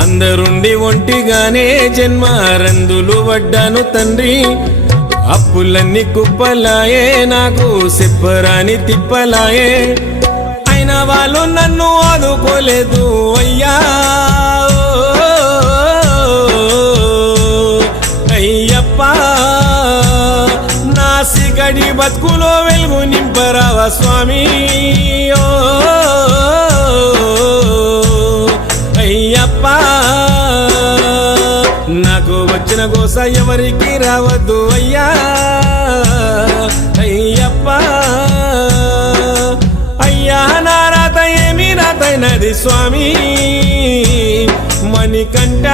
అందరుండి ఒంటిగానే జన్మ రందులు వడ్డాను తండ్రి అప్పులన్నీ కుప్పలాయే నాకు చెప్పరాని తిప్పలాయే అయినా వాళ్ళు నన్ను ఆదుకోలేదు అయ్యా అయ్యప్ప నా సిగడి బతుకులో వెలుగు నింపరావా స్వామి అయ్యప్ప నాకు వచ్చిన గోస ఎవరికి రావద్దు అయ్యా అయ్యప్ప అయ్యా నా రాత ఏమి రాతైనది స్వామి మణికంఠ